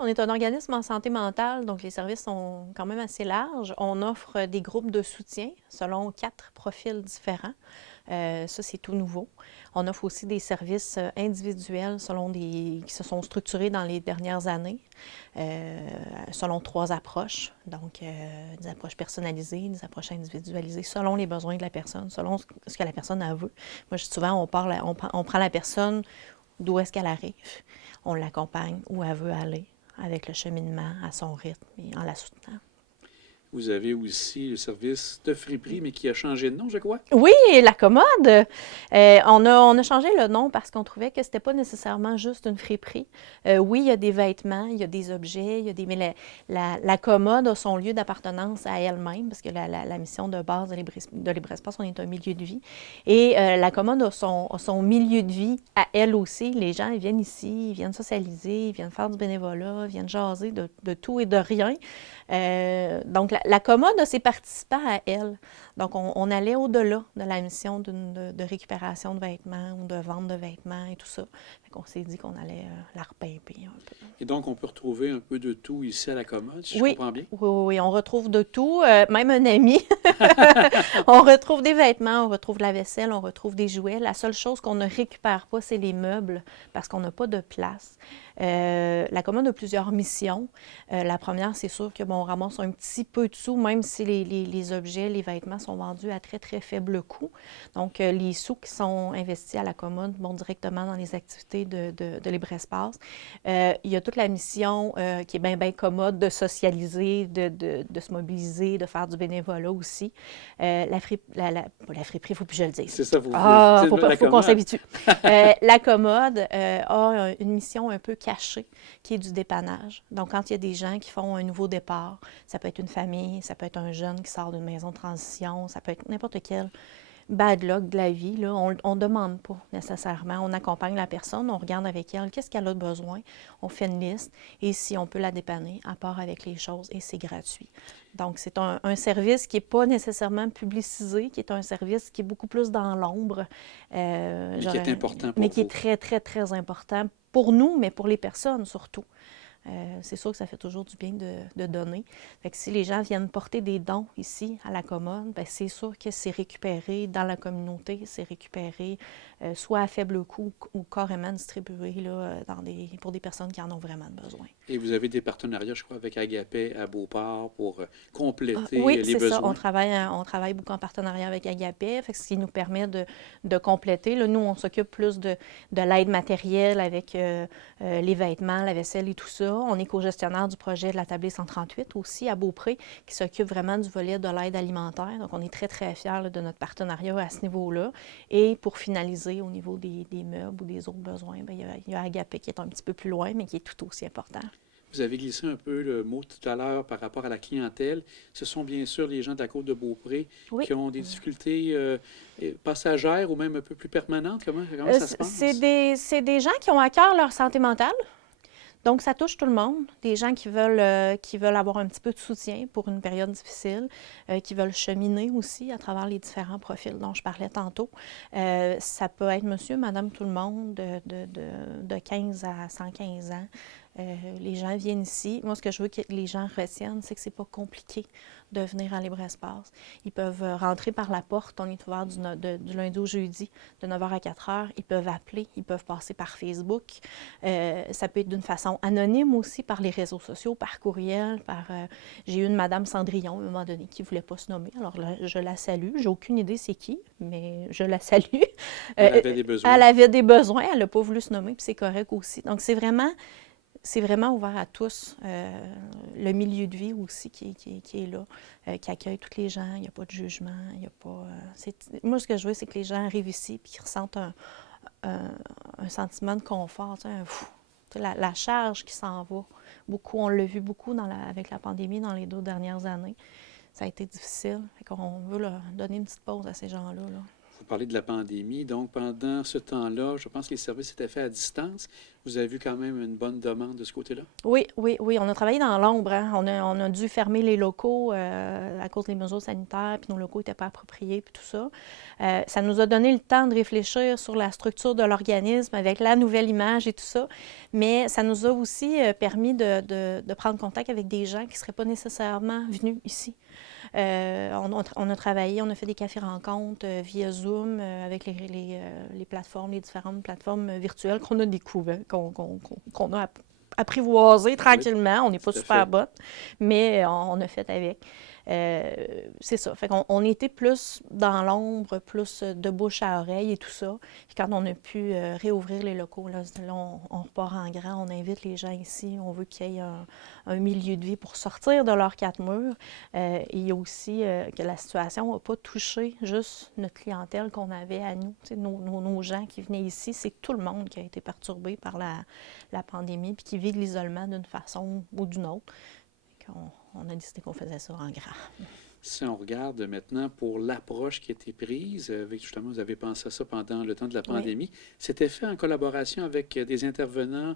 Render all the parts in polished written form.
On est un organisme en santé mentale, donc les services sont quand même assez larges. On offre des groupes de soutien selon 4 profils différents. Ça, c'est tout nouveau. On offre aussi des services individuels selon qui se sont structurés dans les dernières années, selon 3 approches. Donc, des approches personnalisées, des approches individualisées, selon les besoins de la personne, selon ce que la personne a veut. Moi, je dis souvent, on prend la personne d'où est-ce qu'elle arrive. On l'accompagne où elle veut aller, avec le cheminement à son rythme et en la soutenant. Vous avez aussi le service de friperie, mais qui a changé de nom, je crois. Oui, la commode. On a changé le nom parce qu'on trouvait que c'était pas nécessairement juste une friperie. Oui, il y a des vêtements, il y a des objets, il y a des, mais la commode a son lieu d'appartenance à elle-même parce que la mission de base de Libre-Espace, on est un milieu de vie. Et la commode a son milieu de vie à elle aussi. Les gens, ils viennent ici, ils viennent socialiser, ils viennent faire du bénévolat, ils viennent jaser de tout et de rien. Donc, la commode a ses participants à elle. Donc, on allait au-delà de la mission de récupération de vêtements ou de vente de vêtements et tout ça. Fait qu'on s'est dit qu'on allait la repimper un peu. Et donc, on peut retrouver un peu de tout ici à la commode, si je Oui, comprends bien. oui, oui, oui, on retrouve de tout, même un ami. On retrouve des vêtements, on retrouve la vaisselle, on retrouve des jouets. La seule chose qu'on ne récupère pas, c'est les meubles parce qu'on n'a pas de place. La commode a plusieurs missions. La première, c'est sûr que bon, on ramasse un petit peu de sous, même si les objets, les vêtements sont vendus à très, très faible coût. Donc, les sous qui sont investis à la commode vont directement dans les activités de libre-espace. Il y a toute la mission qui est bien, bien commode de socialiser, de se mobiliser, de faire du bénévolat aussi. Pas la friperie, il ne faut plus que je le dise. C'est ça, vous Ah, dites la faut qu'on commode. s'habitue. La commode a une mission un peu cachée qui est du dépannage. Donc, quand il y a des gens qui font un nouveau départ, ça peut être une famille, ça peut être un jeune qui sort d'une maison de transition, ça peut être n'importe quel bad luck de la vie, là, on ne demande pas nécessairement. On accompagne la personne, on regarde avec elle qu'est-ce qu'elle a besoin, on fait une liste et si on peut la dépanner, à part avec les choses et c'est gratuit. Donc, c'est un service qui n'est pas nécessairement publicisé, qui est un service qui est beaucoup plus dans l'ombre, Mais qui est important mais pour qui est vous. très, très, très important pour nous, mais pour les personnes surtout. C'est sûr que ça fait toujours du bien de donner. Fait que si les gens viennent porter des dons ici à la commode, bien, c'est sûr que c'est récupéré dans la communauté, c'est récupéré soit à faible coût ou carrément distribué là, pour des personnes qui en ont vraiment besoin. Et vous avez des partenariats, je crois, avec Agapé à Beauport pour Oui, compléter les c'est ça. besoins. On travaille beaucoup en partenariat avec Agapé, fait que ce qui nous permet de compléter. Là, nous, on s'occupe plus de l'aide matérielle avec les vêtements, la vaisselle et tout ça. On est co-gestionnaire du projet de la Tablée 138 aussi à Beaupré, qui s'occupe vraiment du volet de l'aide alimentaire. Donc, on est très, très fiers là, de notre partenariat à ce niveau-là. Et pour finaliser au niveau des meubles ou des autres besoins, bien, il y a Agapé qui est un petit peu plus loin, mais qui est tout aussi important. Vous avez glissé un peu le mot tout à l'heure par rapport à la clientèle. Ce sont bien sûr les gens de la côte de Beaupré Oui. qui ont des difficultés passagères ou même un peu plus permanentes. Comment ça se passe? C'est des gens qui ont à cœur leur santé mentale. Donc, ça touche tout le monde. Des gens qui veulent avoir un petit peu de soutien pour une période difficile, qui veulent cheminer aussi à travers les différents profils dont je parlais tantôt. Ça peut être monsieur, madame, tout le monde, de 15 à 115 ans. Les gens viennent ici. Moi, ce que je veux que les gens retiennent, c'est que c'est pas compliqué de venir à Libre-Espace. Ils peuvent rentrer par la porte. On est ouvert du lundi au jeudi, de 9h à 4h. Ils peuvent appeler, ils peuvent passer par Facebook. Ça peut être d'une façon anonyme aussi, par les réseaux sociaux, par courriel. J'ai eu une madame Cendrillon, à un moment donné, qui ne voulait pas se nommer. Alors là, je la salue. J'ai aucune idée c'est qui, mais je la salue. Elle avait des besoins. Elle avait des besoins, elle n'a pas voulu se nommer, puis c'est correct aussi. Donc, c'est vraiment ouvert à tous. Le milieu de vie aussi qui est là, qui accueille tous les gens. Il n'y a pas de jugement. Il y a pas, moi, ce que je veux, c'est que les gens arrivent ici et qu'ils ressentent un sentiment de confort, la charge qui s'en va. Beaucoup, on l'a vu beaucoup avec la pandémie dans les 2 dernières années. Ça a été difficile. Fait qu'on veut leur donner une petite pause à ces gens-là. Là. Vous parlez de la pandémie. Donc, pendant ce temps-là, je pense que les services étaient faits à distance. Vous avez vu quand même une bonne demande de ce côté-là? Oui, oui, oui. On a travaillé dans l'ombre, hein. On a dû fermer les locaux à cause des mesures sanitaires, puis nos locaux n'étaient pas appropriés, puis tout ça. Ça nous a donné le temps de réfléchir sur la structure de l'organisme avec la nouvelle image et tout ça. Mais ça nous a aussi permis de prendre contact avec des gens qui ne seraient pas nécessairement venus ici. On a travaillé, on a fait des cafés-rencontres via Zoom avec les plateformes, les différentes plateformes virtuelles qu'on a découvertes, qu'on a apprivoisées tranquillement. On n'est pas Tout à super fait. bonnes, mais on a fait avec. C'est ça. Fait qu'on on était plus dans l'ombre, plus de bouche à oreille et tout ça. Puis quand on a pu réouvrir les locaux, là, on repart en grand, on invite les gens ici, on veut qu'il y ait un milieu de vie pour sortir de leurs quatre murs. Il y a aussi que la situation n'a pas touché juste notre clientèle qu'on avait à nous. Nos gens qui venaient ici, c'est tout le monde qui a été perturbé par la pandémie puis qui vit de l'isolement d'une façon ou d'une autre. On a décidé qu'on faisait ça en grand. Si on regarde maintenant pour l'approche qui a été prise, avec justement, vous avez pensé à ça pendant le temps de la pandémie, c'était fait en collaboration avec des intervenants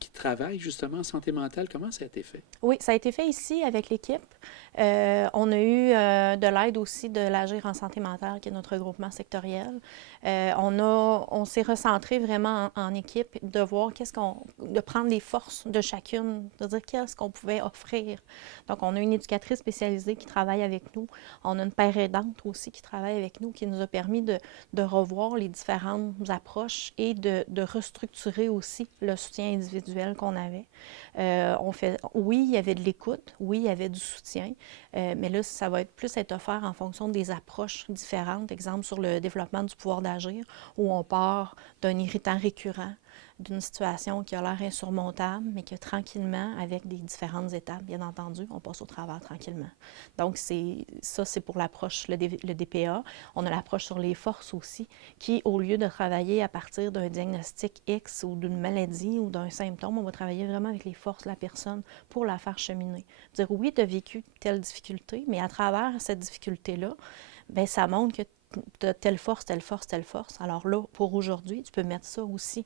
qui travaillent justement en santé mentale. Comment ça a été fait? Oui, ça a été fait ici avec l'équipe. On a eu de l'aide aussi de l'Agir en santé mentale, qui est notre regroupement sectoriel. On s'est recentré vraiment en équipe, de voir de prendre les forces de chacune, de dire qu'est-ce qu'on pouvait offrir. Donc, on a une éducatrice spécialisée qui travaille avec nous. On a une père aidante aussi qui travaille avec nous, qui nous a permis de revoir les différentes approches et de restructurer aussi le soutien individuel qu'on avait. Oui, il y avait de l'écoute, oui, il y avait du soutien, mais là, ça va être offert en fonction des approches différentes. Exemple, sur le développement du pouvoir d'agir, où on part d'un irritant récurrent, d'une situation qui a l'air insurmontable, mais que tranquillement, avec des différentes étapes, bien entendu, on passe au travers tranquillement. Donc, c'est pour l'approche, le DPA. On a l'approche sur les forces aussi, qui, au lieu de travailler à partir d'un diagnostic X ou d'une maladie ou d'un symptôme, on va travailler vraiment avec les forces de la personne pour la faire cheminer. Dire, oui, tu as vécu telle difficulté, mais à travers cette difficulté-là, bien, ça montre que tu as telle force, telle force, telle force. Alors là, pour aujourd'hui, tu peux mettre ça aussi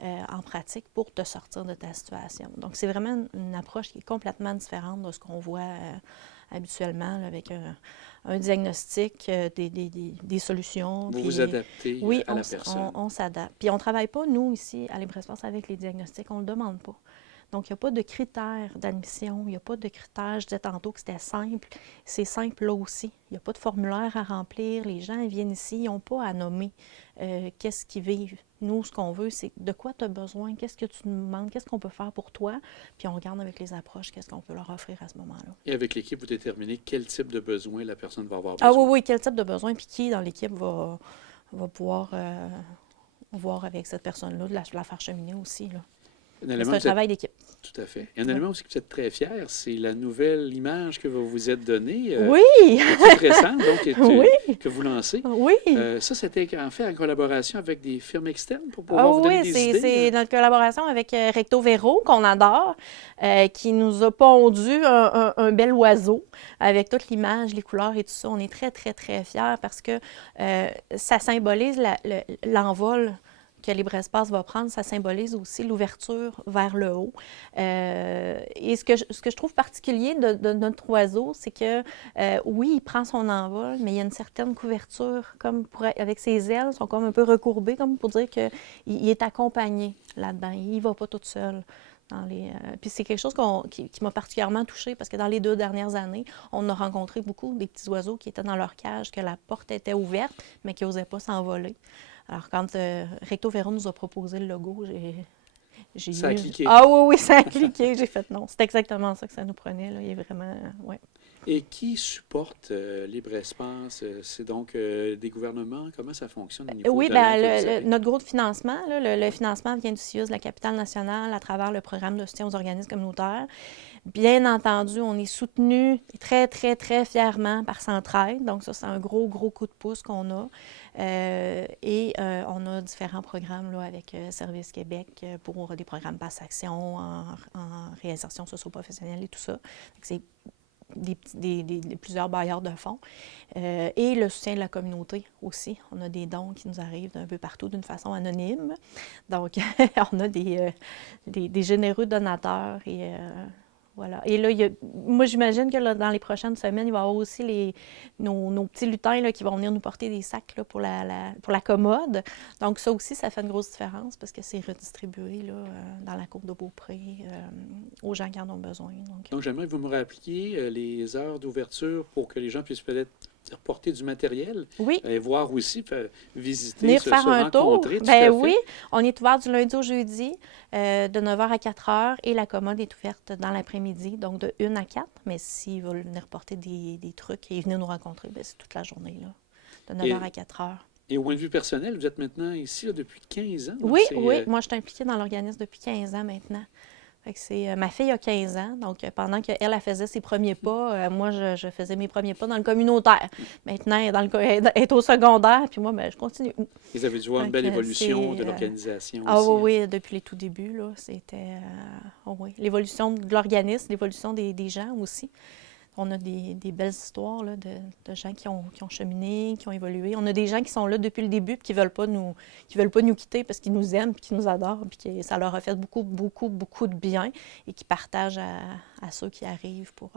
en pratique pour te sortir de ta situation. Donc, c'est vraiment une approche qui est complètement différente de ce qu'on voit habituellement là, avec un diagnostic, des solutions. Vous Puis, vous adaptez oui, à la personne. on s'adapte. Puis, on ne travaille pas, nous, ici, à Libre-Espace, avec les diagnostics. On ne le demande pas. Donc, il n'y a pas de critères d'admission, il n'y a pas de critères, je disais tantôt que c'était simple, c'est simple là aussi. Il n'y a pas de formulaire à remplir, les gens viennent ici, ils n'ont pas à nommer qu'est-ce qu'ils vivent. Nous, ce qu'on veut, c'est de quoi tu as besoin, qu'est-ce que tu nous demandes, qu'est-ce qu'on peut faire pour toi, puis on regarde avec les approches, qu'est-ce qu'on peut leur offrir à ce moment-là. Et avec l'équipe, vous déterminez quel type de besoin la personne va avoir Ah besoin. oui, oui, quel type de besoin, puis qui dans l'équipe va pouvoir voir avec cette personne-là, de la faire cheminer aussi, là. Un Mais élément c'est un que vous êtes- travail d'équipe. Tout à fait. Et un élément aussi que vous êtes très fier, c'est la nouvelle image que vous vous êtes donnée, Oui! toute récente, donc, Oui! que vous lancez. Oui! Ça, c'était en fait en collaboration avec des firmes externes pour pouvoir Ah vous donner oui, des idées. c'est notre collaboration avec Recto Vero, qu'on adore, qui nous a pondu un bel oiseau avec toute l'image, les couleurs et tout ça. On est très, très, très fiers parce que ça symbolise l'envol que Libre-Espace va prendre, ça symbolise aussi l'ouverture vers le haut. Et ce que je trouve particulier de notre oiseau, c'est que, oui, il prend son envol, mais il y a une certaine couverture, avec ses ailes, sont comme un peu recourbées, comme pour dire qu'il est accompagné là-dedans. Il ne va pas tout seul. Puis c'est quelque chose qui m'a particulièrement touchée parce que dans les 2 dernières années, on a rencontré beaucoup des petits oiseaux qui étaient dans leur cage, que la porte était ouverte, mais qui n'osaient pas s'envoler. Alors, quand Recto Vero nous a proposé le logo, j'ai Ça a cliqué. Ah oui, oui, ça a cliqué. J'ai fait non. C'est exactement ça que ça nous prenait. Là. Il est vraiment... ouais. Et qui supporte Libre-Espace? C'est donc des gouvernements? Comment ça fonctionne au niveau Oui, de bien, l'aide que vous avez? notre gros de financement, là, le financement vient du CIUS de la capitale nationale à travers le programme de soutien aux organismes communautaires. Bien entendu, on est soutenu très, très, très fièrement par Centraide. Donc, ça, c'est un gros, gros coup de pouce qu'on a. On a différents programmes là, avec Service Québec pour des programmes Passe Action en réinsertion socio-professionnelle et tout ça. Donc, c'est plusieurs bailleurs de fonds. Et le soutien de la communauté aussi. On a des dons qui nous arrivent d'un peu partout d'une façon anonyme. Donc, on a des généreux donateurs et voilà. Et là, moi, j'imagine que là, dans les prochaines semaines, il va y avoir aussi nos petits lutins là, qui vont venir nous porter des sacs là, pour la commode. Donc, ça aussi, ça fait une grosse différence parce que c'est redistribué là, dans la cour de Beaupré aux gens qui en ont besoin. Donc j'aimerais que vous me rappeliez les heures d'ouverture pour que les gens puissent peut-être porter du matériel oui. Et voir aussi, visiter, venir faire un tour. Ben oui, on est ouvert du lundi au jeudi de 9h à 4h et la commode est ouverte dans l'après-midi, donc de 1 à 4. Mais s'ils veulent venir porter des trucs et venir nous rencontrer, bien, c'est toute la journée, là, de 9h à 4h. Et au point de vue personnel, vous êtes maintenant ici là, depuis 15 ans? Oui, oui. Moi, je suis impliquée dans l'organisme depuis 15 ans maintenant. Ma fille a 15 ans, donc pendant qu'elle faisait ses premiers pas, moi, je faisais mes premiers pas dans le communautaire. Maintenant, elle est au secondaire, puis moi, bien, je continue. Vous avez dû voir une belle évolution de l'organisation Ah aussi. oui, depuis les tout débuts, là, c'était oui, l'évolution de l'organisme, l'évolution des gens aussi. On a des belles histoires là, de gens qui ont cheminé, qui ont évolué. On a des gens qui sont là depuis le début et qui ne veulent pas nous quitter parce qu'ils nous aiment et qu'ils nous adorent puis que ça leur a fait beaucoup, beaucoup, beaucoup de bien et qui partagent à ceux qui arrivent pour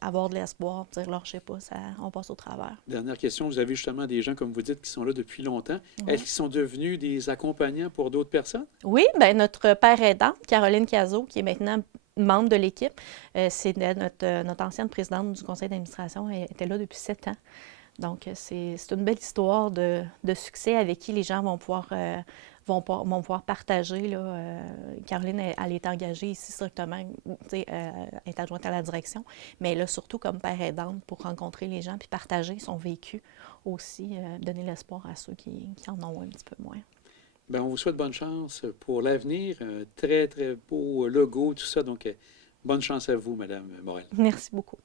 avoir de l'espoir, dire leur, je sais pas, on passe au travers. Dernière question, vous avez justement des gens, comme vous dites, qui sont là depuis longtemps. Est-ce qu'ils sont devenus des accompagnants pour d'autres personnes? Oui, bien notre père aidante, Caroline Cazot, qui est maintenant membre de l'équipe. C'est notre ancienne présidente du conseil d'administration. Elle était là depuis 7 ans. Donc, c'est une belle histoire de succès avec qui les gens vont pouvoir partager. Là. Caroline, elle est engagée ici strictement, elle est adjointe à la direction, mais elle est surtout comme père aidante pour rencontrer les gens puis partager son vécu aussi, donner l'espoir à ceux qui en ont un petit peu moins. Bien, on vous souhaite bonne chance pour l'avenir. Très, très beau logo, tout ça. Donc, bonne chance à vous, Mme Morel. Merci beaucoup.